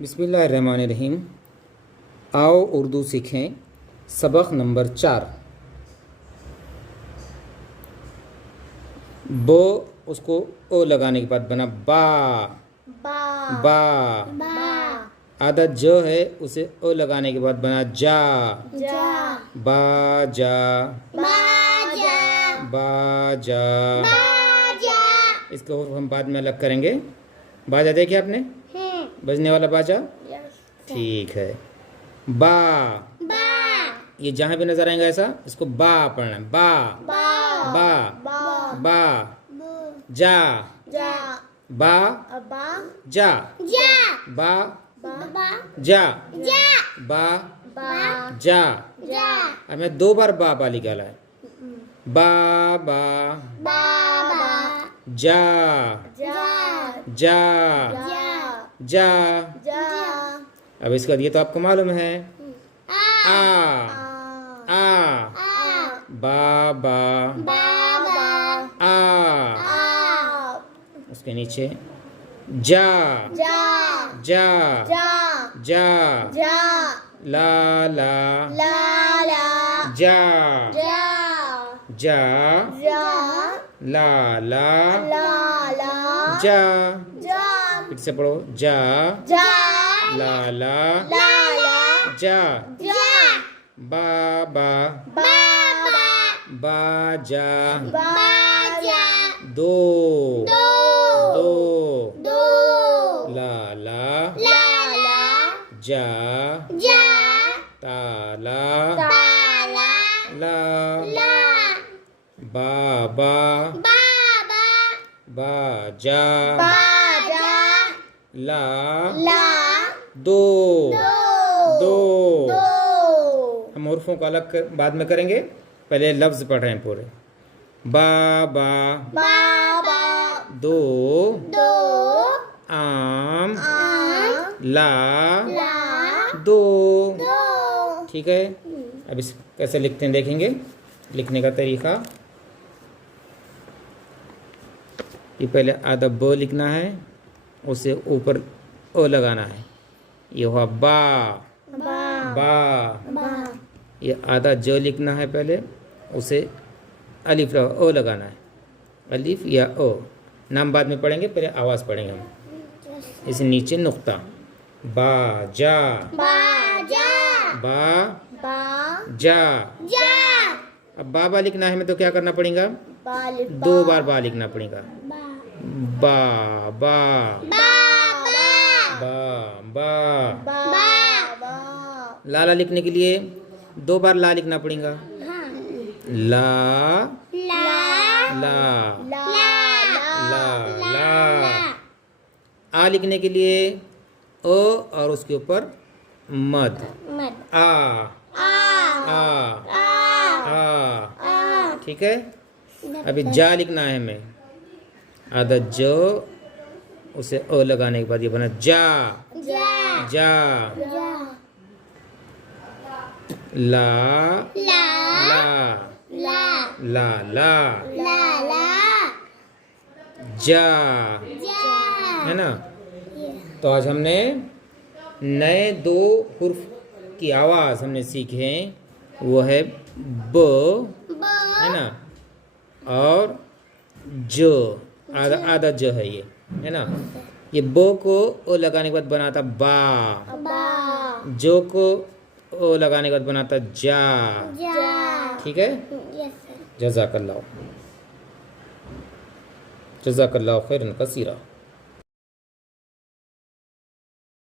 बिस्मिल्लाहिर्रहमानिर्रहीम। आओ उर्दू सीखें। सबक नंबर 4। बो उसको ओ लगाने के बाद बना बा। बा बा। बा आदत जो है उसे ओ लगाने के बाद बना जा। जा बा जा। बाजा बा जा। बाजा इसको हम बाद में अलग करेंगे। बाजा देखे आपने, बजने वाला बाजा। ठीक है। बा, बा ये जहाँ भी नजर आएगा ऐसा इसको बा पढ़ना है। बा बा बा बा बा। जा जा बा बा जा। जा बा बा जा। जा बा बा जा। जा अब मैं 2 बार बा बा निकाला है। बा बा बा बा जा जा जा जा जा। जा अब इसका ये तो आपको मालूम है। आ आ बा बा बा बा आ। आ उसके नीचे जा जा जा जा जा। जा ला ला ला ला जा जा जा। जा ला ला ला ला जा। जा फिर से पढ़ो जा जा ला ला ला ला जा। जा बा बा बा बा बा जा। बाजा दो दो दो। दो ला ला ला ला जा जा ताला ताला ला। ला बा बा बा बा बा जा बाजा ला ला दो दो दो। दो हम हुर्फों को अलग बाद में करेंगे, पहले लफ्ज पढ़ रहे हैं पूरे। बा बा बा बा दो दो आम आम ला ला दो। दो ठीक है। अब इस कैसे लिखते हैं देखेंगे। लिखने का तरीका, ये पहले आधा ब लिखना है, उसे ऊपर ओ लगाना है। ये हुआ बा बा बा। बा ये आधा ज लिखना है, पहले उसे अलिफ ओ लगाना है। अलिफ या ओ, नाम बाद में पढ़ेंगे, पहले आवाज़ पढ़ेंगे हम। इसे नीचे नुक्ता बा जा बाजा बा बा जा। जा अब बाबा लिखना है, मैं तो क्या करना पड़ेगा, बाल 2 बार बा लिखना पड़ेगा। बा बा बा बा बा बा। बा बा लाला लिखने के लिए 2 बार ला लिखना पड़ेगा। ला ला ला ला ला ला। आ लिखने के लिए ओ और उसके ऊपर मद मत आ आ आ आ आ। आ ठीक है। अभी जा लिखना है हमें, आधा जो उसे ओ लगाने के बाद ये बना जा जा जा। जा ला ला ला ला ला ला ला ला जा। जा है ना। तो आज हमने नए 2 हुर्फ की आवाज़ हमने सीखे हैं। वो है ब, है ना, और जो आधा आधा जो है ये, है ना। ये बो को ओ लगाने के बाद बनाता बा, बा जो को ओ लगाने के बाद बनाता जा। जा ठीक है। यस जज़ाकल्लाह खैरन कसीरा।